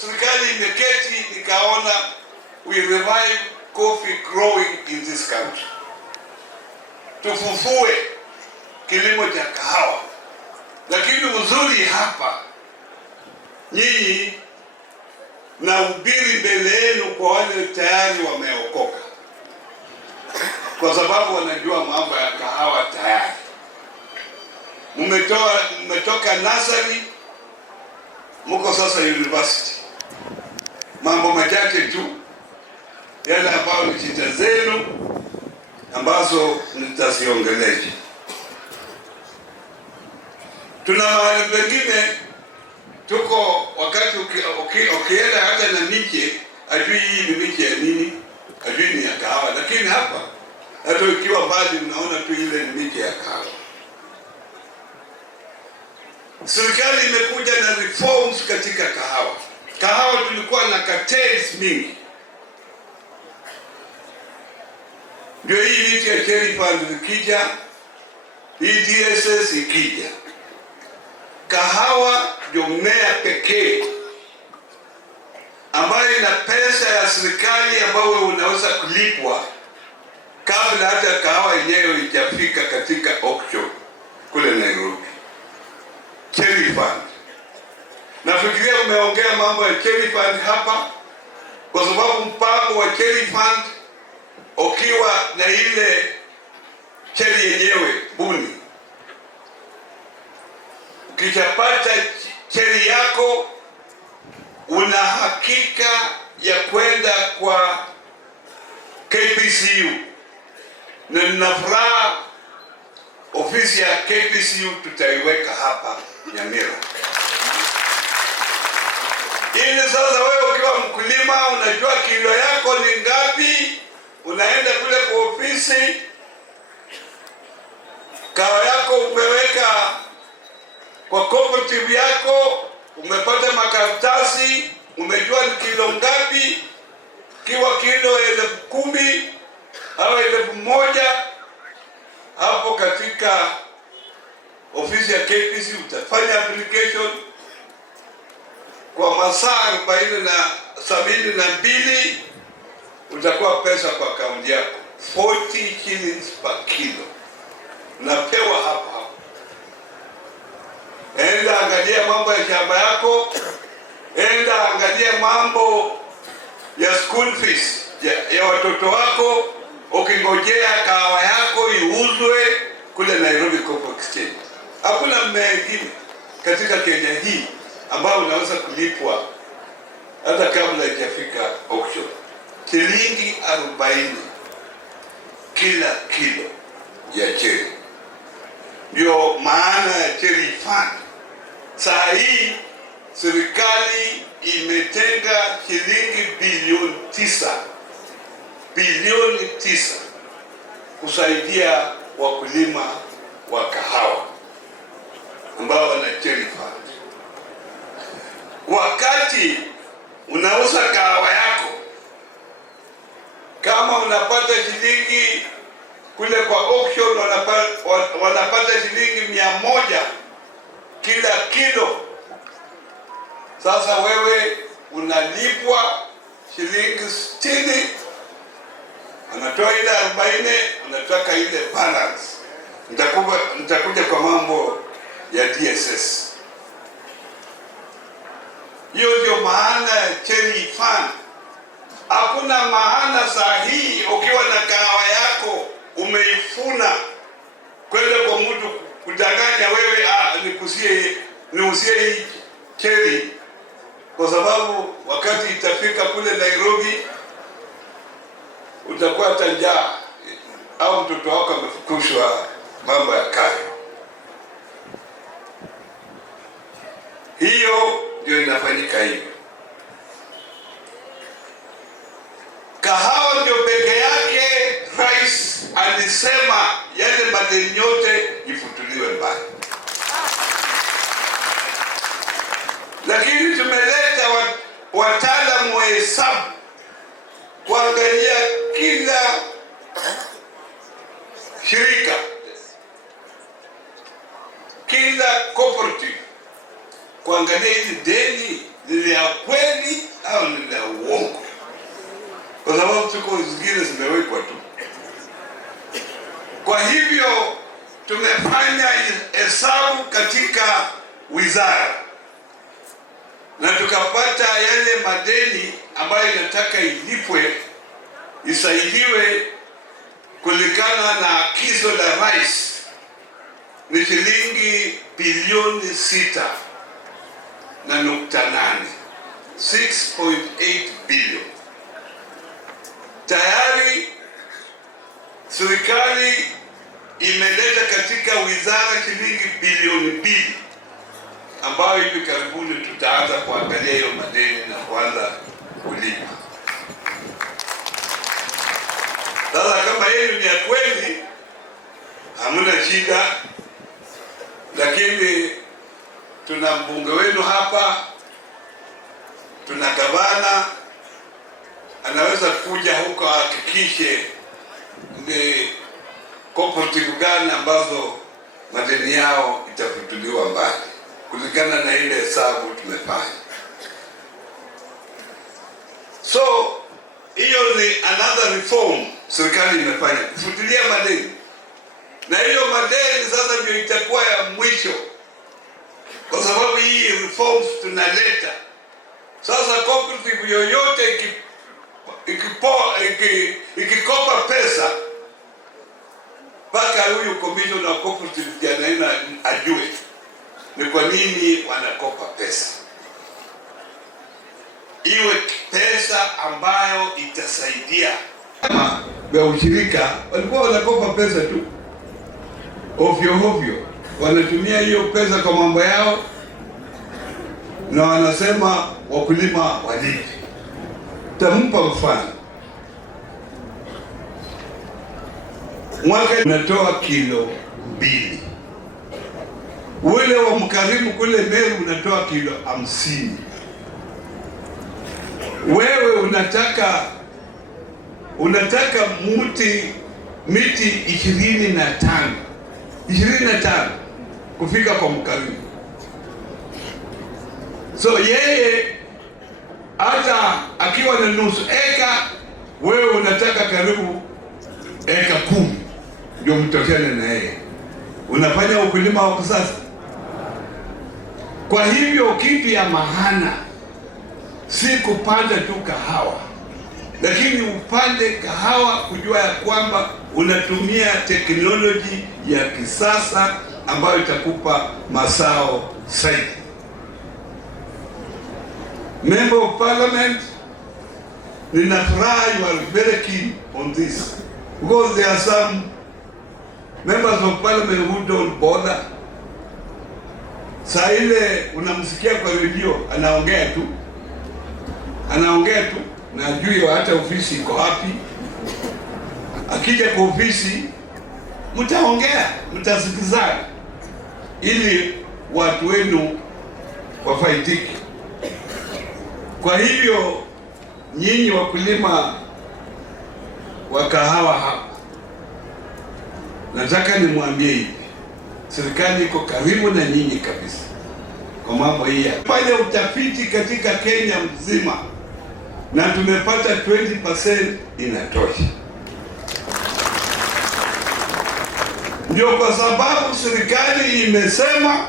serikali imeketi nikaona we revive coffee growing in this country. Tufufue kilimo cha kahawa. Lakini uzuri hapa, nyinyi na ubiri mbele yenu kwa wale tayari wameokoka, kwa sababu wanajua mambo ya kahawa tayari. Mmetoka nursery, mko sasa university. Mambo machache tu yale ambayo ni shida zenu ambazo nitaziongelea. Tuna mahali pengine tuko wakati ukienda hata na miche, ajui hii ni miche ya nini, ajui ni ya kahawa. Lakini hapa hata ukiwa mbali unaona tu ile ni miche ya kahawa. Serikali imekuja na reforms katika kahawa. Kahawa tulikuwa na cartels mingi. Ndio hii miti ya cherry fund ikija, hii DSS ikija. Kahawa ndio mmea pekee ambayo ina pesa ya serikali ambayo unaweza kulipwa kabla hata kahawa yenyewe haijafika katika auction kule Nairobi. Cherry fund. Nafikiria umeongea mambo ya cherry fund hapa, kwa sababu mpango wa cherry fund ukiwa na ile cherry yenyewe buni, ukishapata cherry yako una hakika ya kwenda kwa KPCU, na ninafuraha ofisi ya KPCU tutaiweka hapa Nyamira. Ili sasa wewe ukiwa mkulima unajua kilo yako ni ngapi, unaenda kule kwa ofisi, kahawa yako umeweka kwa cooperative yako, umepata makaratasi, umejua ni kilo ngapi, kiwa kilo 10,000 au 1,000, hapo katika ofisi ya KPC utafanya application kwa masaa 72 utakuwa pesa kwa akaunti yako 40 shillings per kilo napewa hapa. Enda angalia mambo ya shamba yako, enda angalia mambo ya school fees ya watoto wako, ukingojea kahawa yako iuzwe kule Nairobi Cocoa Exchange. Hakuna mmea mwingine katika Kenya hii ambao unaweza kulipwa hata kabla haijafika auction. Shilingi 40 kila kilo ya cherry. Ndio maana ya cherry fund. Saa hii serikali imetenga shilingi bilioni 9 kusaidia wakulima wa kahawa ambao wana cherry fund. Wakati unauza kahawa yako, kama unapata shilingi kule kwa auction wanapata shilingi 100 kila kilo. Sasa wewe unalipwa shilingi 60, anatoa ile 40, unataka ile balance. Nitakuja kwa mambo ya DSS. Hiyo ndio maana ya cherry fund. Hakuna maana sahihi ukiwa na kahawa yako umeifuna kwenda kwa mtu kudanganya wewe niuzie hii cherry, kwa sababu wakati itafika kule Nairobi utakuwa njaa au mtoto wako amefukushwa mambo ya kayo. Hiyo ndio inafanyika hivyo. Kahawa ndio peke yake rais alisema yale madeni yote ifutuliwe mbali. Lakini tumeleta wataalamu wa hesabu kuangalia kila shirika, kila cooperative, kuangalia hizi deni ni ya kweli ni la uongo, kwa sababu tuko zingine zimewekwa tu. Kwa hivyo tumefanya hesabu katika wizara na tukapata yale madeni ambayo inataka ilipwe isaidiwe kulingana na agizo la rais ni shilingi bilioni 6.8, 6.8 bilioni. Tayari serikali imeleta katika wizara shilingi bilioni 2 ambayo hivi karibuni tutaanza kuangalia hiyo madeni na kuanza kulipa. Sasa kama hiyo ni ya kweli, hamuna shida, lakini tuna mbunge wenu hapa, tuna gavana anaweza kuja huko ahakikishe ni cooperative gani ambazo madeni yao itafutuliwa mbali kulingana na ile hesabu tumefanya. So hiyo ni another reform serikali imefanya kufutilia madeni, na hiyo madeni sasa ndio itakuwa ya mwisho, kwa sababu hii reforms tunaleta sasa. Cooperative yoyote ikikopa pesa, mpaka huyu commissioner wa cooperative jana ajue ni kwa nini wanakopa pesa, iwe pesa ambayo itasaidia. Kama ya ushirika walikuwa wanakopa pesa tu ovyo ovyo, wanatumia hiyo pesa kwa mambo yao na wanasema wakulima walipe. Tampa mfano, mwaka unatoa kilo 2, ule wa mkarimu kule Meru unatoa kilo 50. Wewe unataka miti 25 kufika kwa mkarimu. So yeye hata akiwa na nusu eka, wewe unataka karibu eka 10 ndio mtokane na yeye. Unafanya ukulima wa kisasa. Kwa hivyo kitu ya maana si kupanda tu kahawa, lakini upande kahawa kujua ya kwamba unatumia teknoloji ya kisasa ambayo itakupa mazao zaidi. Member of Parliament, ninafurahi you are very keen on this, because there are some members of Parliament who don't bother. Saa ile unamsikia kwa redio anaongea tu na ajui hata ofisi iko wapi. Akija kwa ofisi mtaongea, mtasikizana ili watu wenu wafaidike. Kwa hivyo nyinyi wakulima wa kahawa hapa, nataka nimwambie hivi, serikali iko karibu na nyinyi kabisa kwa mambo hii. Fanya utafiti katika Kenya mzima na tumepata 20% inatosha. Ndio kwa sababu serikali imesema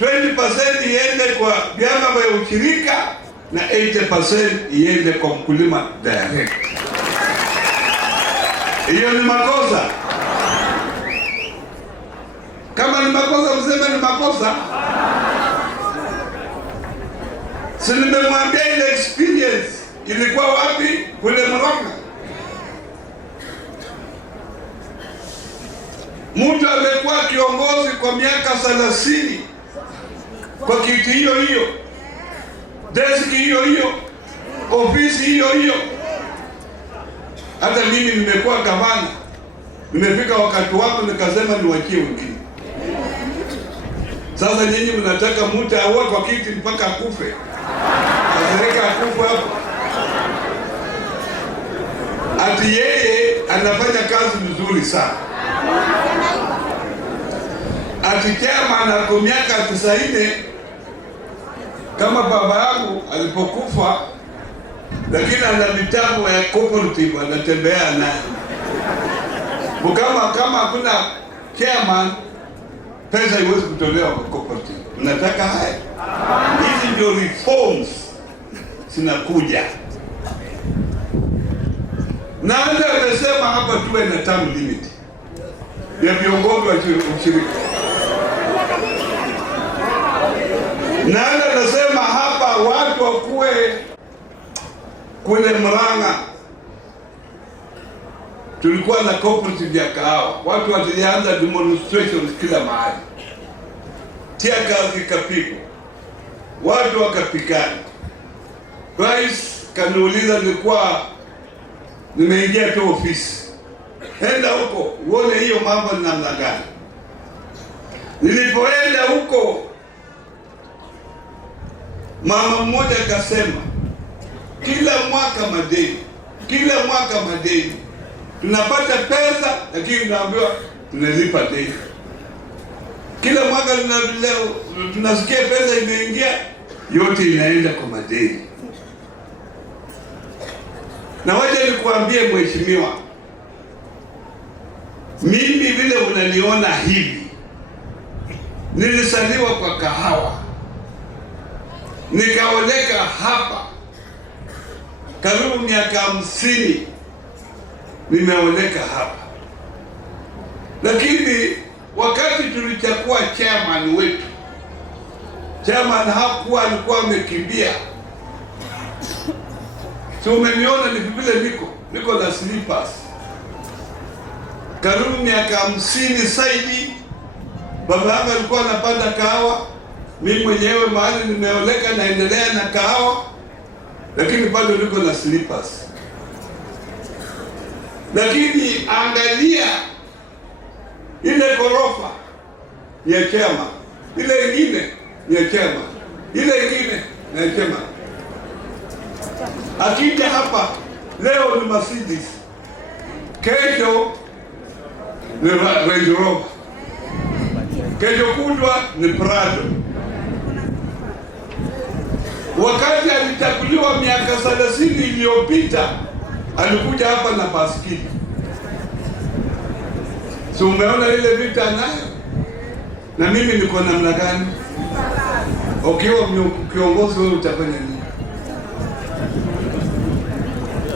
20% iende kwa vyama vya ushirika na 80% iende kwa mkulima direct. Hiyo ni makosa? Kama ni makosa mseme ni makosa. Si nimemwambia ile experience ilikuwa wapi? Kule Murang'a. Mtu amekuwa kiongozi kwa miaka 30 kwa kiti hiyo, deski hiyo, ofisi hiyo. Hata mimi nimekuwa gavana, nimefika wakati wako nikasema niwachie wengine. Sasa nyinyi mnataka mtu awe kwa kiti mpaka akufe. Asereka akufe hapo. Ati yeye anafanya kazi nzuri sana. Ati chairman ako miaka 90, kama baba yangu alipokufa lakini ana vitabu ya cooperative anatembea naye. Kama hakuna chairman, pesa haiwezi kutolewa kwa cooperative. Mnataka haya? Hizi ndio reforms zinakuja. Na ndio amesema hapa tuwe na term limit ya viongozi wa ushirika. Na ndio anasema hapa watu wakuwe kule Murang'a. Tulikuwa na cooperative ya kahawa. Watu walianza demonstrations kila mahali. Tear gas ikapigwa. Watu wakapigana. Rais kaniuliza, nilikuwa nimeingia tu ofisi. Enda huko uone hiyo mambo ni namna gani. Nilipoenda huko, mama mmoja akasema, kila mwaka madeni. Tunapata pesa lakini tunaambiwa tunalipa deni. Kila mwaka tunasikia pesa imeingia, yote inaenda kwa madeni. Na wacha nikuambie mheshimiwa, mimi vile unaniona hivi, nilisaliwa kwa kahawa, nikaoleka hapa karibu miaka 50 nimeoleka hapa. Lakini wakati tulichukua chairman wetu, chairman hakuwa, alikuwa amekimbia. So umeniona ni vile niko na slippers. Karibu miaka 50 saidi, baba yangu alikuwa anapanda kahawa, mimi mwenyewe mahali nimeoleka naendelea na kahawa, lakini bado niko na slippers. Lakini angalia ile ghorofa ya chama, ile ingine ya chama, ile ingine ya chama. Akija hapa leo ni Mercedes, kesho ni Range Rover, kesho kutwa ni Prado. Wakati alichaguliwa miaka 30 iliyopita, alikuja hapa na basketi. So umeona ile vita nayo, na mimi niko namna gani? Ukiwa kiongozi wewe utafanya nini?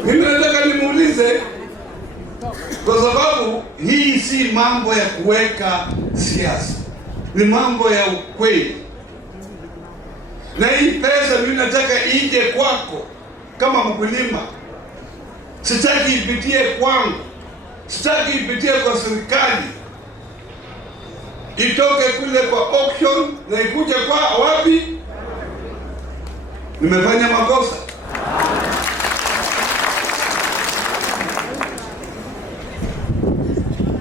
Mimi nataka nimuulize, kwa sababu hii si mambo ya kuweka siasa, ni mambo ya ukweli. Na hii pesa mimi nataka ije kwako kama mkulima. Sitaki ipitie kwangu, sitaki ipitie kwa serikali, itoke kule kwa auction na ikuje kwa wapi? Nimefanya makosa?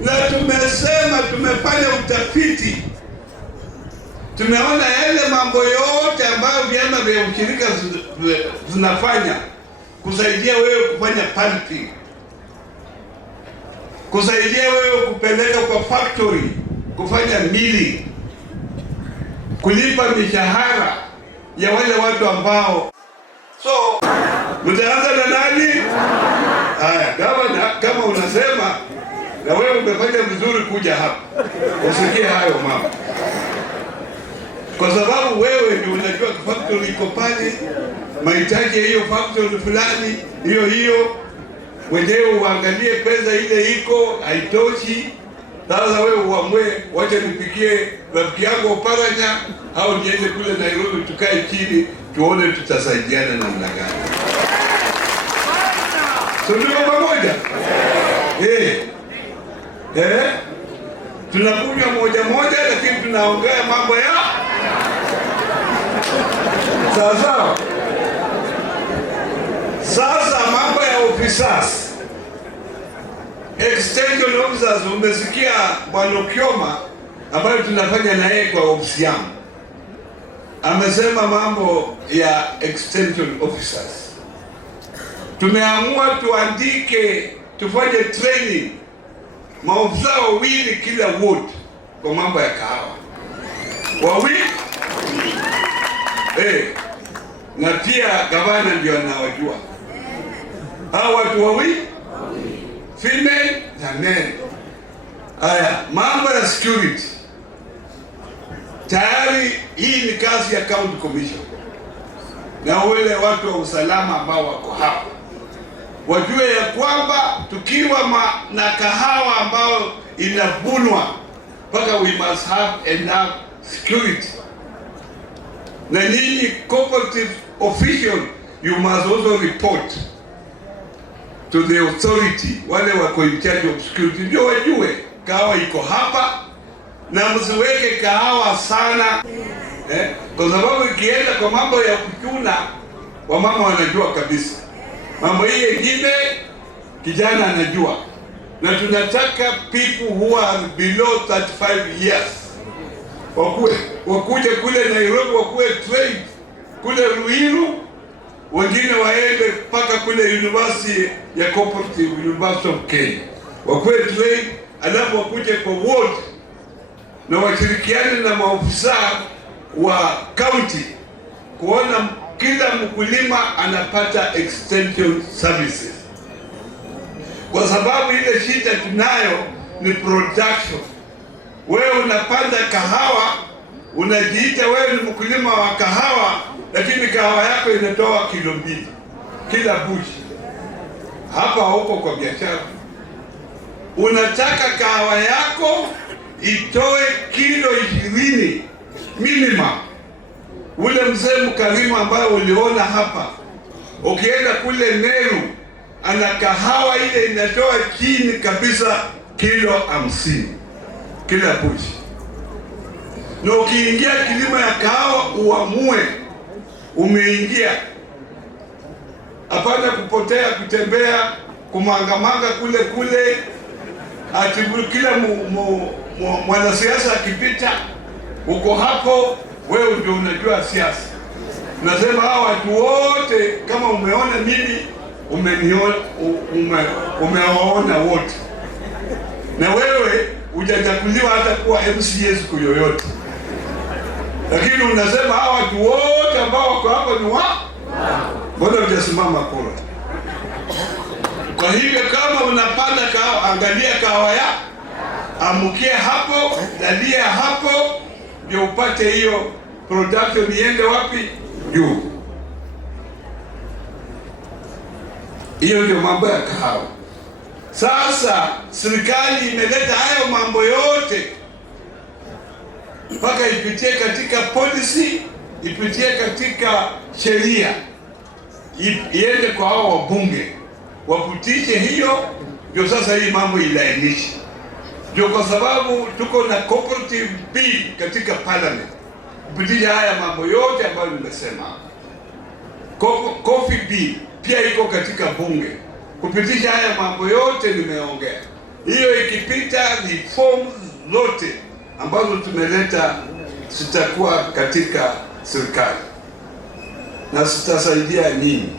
Na tumesema, tumefanya utafiti, tumeona yale mambo yote ambayo vyama vya ushirika zinafanya kusaidia wewe kufanya pulping, kusaidia wewe kupeleka kwa factory kufanya milling, kulipa mishahara ya wale watu ambao. So mtaanza na nani? Haya, kama unasema na wewe umefanya vizuri kuja hapa usikie hayo mama, kwa sababu wewe ndio unajua factory iko pale, mahitaji ya hiyo factory fulani, hiyo mwenyewe uangalie pesa ile iko haitoshi. Sasa wewe uamue, wacha nipikie rafiki yangu Oparanya au niende kule Nairobi, tukae chini tuone tutasaidiana namna gani. So tuko pamoja? Tunakunywa moja, lakini tunaongea mambo ya sawa. Sasa mambo ya officers, extension officers, umesikia Bwana Kioma ambayo tunafanya na yeye kwa ofisi yangu, amesema mambo ya extension officers. Tumeamua tuandike, tufanye training maofisa wawili kila ward kwa mambo ya kahawa, wawili. Na pia gavana ndio anawajua. hao watu wawili, female na men. Haya, mambo ya security tayari, hii ni kazi ya county commission na wale watu wa usalama ambao wako hapa wajue ya kwamba tukiwa na kahawa ambao inabunwa mpaka we must have enough security. Na nyinyi cooperative official, you must also report to the authority, wale wako in charge of security, ndio wajue kahawa iko hapa, na msiweke kahawa sana kwa sababu ikienda kwa mambo ya kuchuna, wamama wanajua kabisa mambo hii yengine, kijana anajua. Na tunataka people who are below 35 years wakuje kule Nairobi, wakuwe trained kule Ruiru, wengine waende mpaka kule University ya Cooperative University of Kenya, wakuwe trained, alafu wakuje kwa ward na washirikiane na maofisa wa county kuona kila mkulima anapata extension services, kwa sababu ile shida tunayo ni production. Wewe unapanda kahawa, unajiita wewe ni mkulima wa kahawa, lakini kahawa yako inatoa kilo 2 kila bushi. Hapa huko kwa biashara unataka kahawa yako itoe kilo 20 minimum. Ule mzee mkarimu ambaye uliona hapa, ukienda kule Meru, ana kahawa ile inatoa chini kabisa kilo 50 kila bushi. Na ukiingia kilimo ya kahawa uamue umeingia, hapana kupotea kutembea kumangamanga kule ati kila mwanasiasa akipita uko hapo, wewe ndio unajua siasa. Nasema hao watu wote, kama umeona mimi, umeniona, umewaona wote, na wewe hujachaguliwa hata kuwa MCA siku yoyote, lakini unasema hao watu wote ambao wako hapo ni mbona hujasimama kura? Kwa hivyo kama unapanda kahawa, angalia kahawa ya amukia hapo, dalia hapo, ndio upate hiyo production iende wapi? Juu. Hiyo ndio mambo ya kahawa. Sasa serikali imeleta hayo mambo yote mpaka ipitie katika policy, ipitie katika sheria, iende kwa hao wabunge wapitishe hiyo, ndio sasa hii mambo ilainishe. Ndio kwa sababu tuko na cooperative bill katika parliament kupitisha haya mambo yote ambayo nimesema. Coffee bill pia iko katika bunge kupitisha haya mambo yote nimeongea. Hiyo ikipita, reforms zote ambazo tumeleta zitakuwa katika serikali na zitasaidia nyinyi.